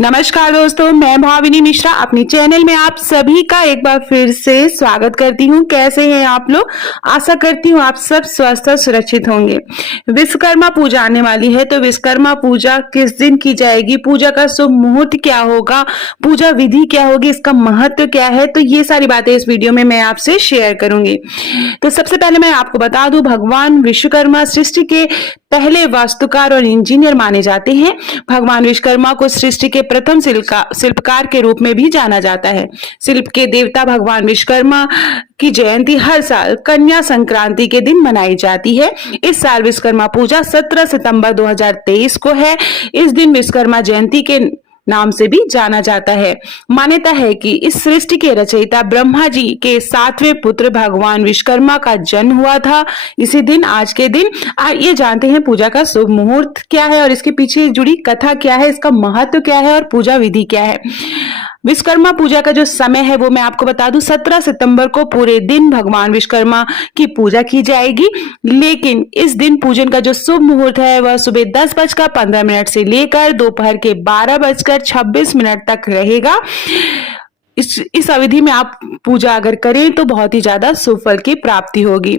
नमस्कार दोस्तों, मैं भाविनी मिश्रा अपने चैनल में आप सभी का एक बार फिर से स्वागत करती हूँ। कैसे हैं आप लोग? आशा करती हूँ आप सब स्वस्थ और सुरक्षित होंगे। विश्वकर्मा पूजा आने वाली है, तो विश्वकर्मा पूजा किस दिन की जाएगी, पूजा का शुभ मुहूर्त क्या होगा, पूजा विधि क्या होगी, इसका महत्व क्या है, तो ये सारी बातें इस वीडियो में मैं आपसे शेयर करूंगी। तो सबसे पहले मैं आपको बता दूं, भगवान विश्वकर्मा सृष्टि के पहले वास्तुकार और इंजीनियर माने जाते हैं। भगवान विश्वकर्मा को सृष्टि के प्रथम शिल्पकार के रूप में भी जाना जाता है। शिल्प के देवता भगवान विश्वकर्मा की जयंती हर साल कन्या संक्रांति के दिन मनाई जाती है। इस साल विश्वकर्मा पूजा 17 सितंबर 2023 को है। इस दिन विश्वकर्मा जयंती के नाम से भी जाना जाता है। मान्यता है कि इस सृष्टि के रचयिता ब्रह्मा जी के 7वें पुत्र भगवान विश्वकर्मा का जन्म हुआ था इसी दिन, आज के दिन। आइए जानते हैं पूजा का शुभ मुहूर्त क्या है और इसके पीछे जुड़ी कथा क्या है, इसका महत्व क्या है और पूजा विधि क्या है। विश्वकर्मा पूजा का जो समय है वो मैं आपको बता दूं, 17 सितंबर को पूरे दिन भगवान विश्वकर्मा की पूजा की जाएगी। लेकिन इस दिन पूजन का जो शुभ मुहूर्त है वह सुबह 10:15 से लेकर दोपहर के 12:26 तक रहेगा। इस अवधि में आप पूजा अगर करें तो बहुत ही ज्यादा शुभ फल की प्राप्ति होगी।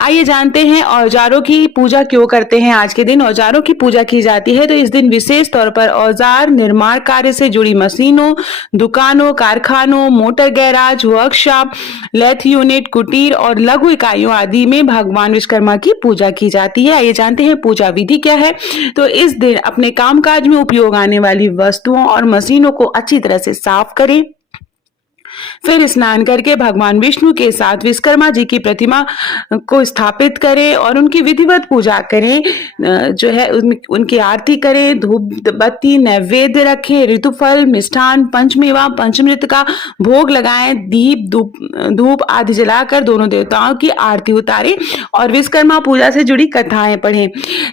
आइए जानते हैं औजारों की पूजा क्यों करते हैं। आज के दिन औजारों की पूजा की जाती है, तो इस दिन विशेष तौर पर औजार निर्माण कार्य से जुड़ी मशीनों, दुकानों, कारखानों, motor garage, workshop, lathe unit, कुटीर और लघु इकाइयों आदि में भगवान विश्वकर्मा की पूजा की जाती है। आइए जानते हैं पूजा विधि क्या है। तो इस दिन अपने कामकाज में उपयोग आने वाली वस्तुओं और मशीनों को अच्छी तरह से साफ करें। फिर स्नान करके भगवान विष्णु के साथ विश्वकर्मा जी की प्रतिमा को स्थापित करें और उनकी विधिवत पूजा करें। जो है उनकी आरती करें, धूप बत्ती नैवेद्य रखें, ऋतुफल, मिष्ठान, पंचमेवा, पंचामृत का भोग लगाएं, दीप धूप आदि जलाकर दोनों देवताओं की आरती उतारें और विश्वकर्मा पूजा से जुड़ी कथाएं पढ़ें।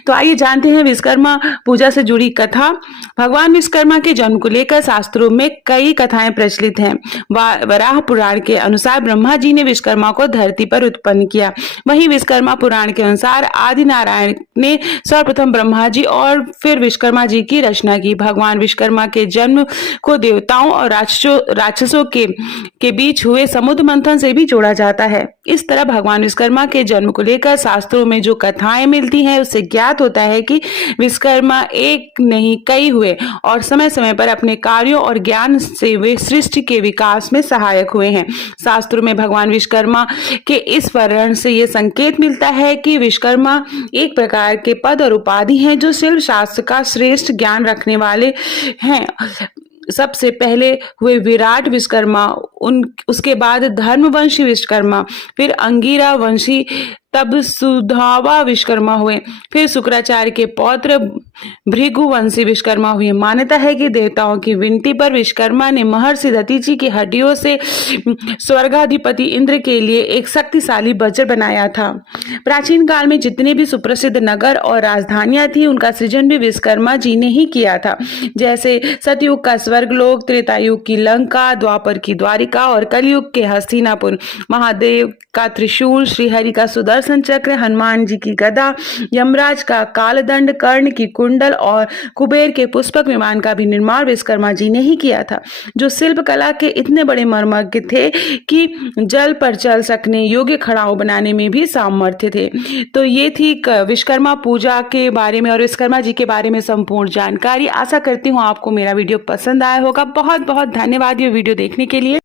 तो आइए जानते हैं विश्वकर्मा पूजा से जुड़ी कथा। भगवान विश्वकर्मा के जन्म को लेकर शास्त्रों में कई कथाएं प्रचलित हैं। वराह पुराण के अनुसार ब्रह्मा जी ने विश्वकर्मा को धरती पर उत्पन्न किया। वहीं विश्वकर्मा पुराण के अनुसार आदि नारायण ने सर्वप्रथम ब्रह्मा जी और फिर विश्वकर्मा जी की रचना की। भगवान विश्वकर्मा के जन्म को देवताओं और राक्षसों के बीच हुए समुद्र मंथन से भी जोड़ा जाता है। इस तरह भगवान विश्वकर्मा के जन्म को लेकर शास्त्रों में जो कथाएं मिलती हैं उससे ज्ञात होता है कि विश्वकर्मा एक नहीं कई हुए और समय समय पर अपने कार्यों और ज्ञान से वे सृष्टि के विकास में सहायक हुए हैं। शास्त्रों में भगवान विश्वकर्मा के इस वर्णन से यह संकेत मिलता है कि विश्वकर्मा एक प्रकार के पद और उपाधि हैं जो शिल्प शास्त्र का श्रेष्ठ ज्ञान रखने वाले हैं। सबसे पहले हुए विराट विश्वकर्मा, उसके बाद धर्मवंशी विश्वकर्मा, फिर अंगिरा वंशी, तब सुधावा विश्वकर्मा हुए, फिर शुक्राचार्य के पौत्र भृगुवंशी विश्वकर्मा हुए। मान्यता है कि देवताओं की विनती पर विश्वकर्मा ने महर्षि दधीचि की हड्डियों से स्वर्गाधिपति इंद्र के लिए एक शक्तिशाली वज्र बनाया था। प्राचीन काल में जितने भी सुप्रसिद्ध नगर और राजधानियां थी उनका सृजन भी विश्वकर्मा जी ने ही किया था, जैसे सतयुग का स्वर्गलोक, त्रेतायुग की लंका, द्वापर की द्वारिका और कलयुग के हस्तिनापुर। महादेव का त्रिशूल, श्रीहरि का सुदर्शन चक्र, हनुमान जी की गदा, यमराज का कालदंड, कर्ण की कुंडल और कुबेर के पुष्पक विमान का भी निर्माण विश्वकर्मा जी ने ही किया था, जो शिल्प कला के इतने बड़े मर्मज्ञ थे कि जल पर चल सकने योग्य खड़ाऊ बनाने में भी सामर्थ्य थे। तो ये थी विश्वकर्मा पूजा के बारे में और विश्वकर्मा जी के बारे में संपूर्ण जानकारी। आशा करती हूँ आपको मेरा वीडियो पसंद आया होगा। बहुत बहुत धन्यवाद ये वीडियो देखने के लिए।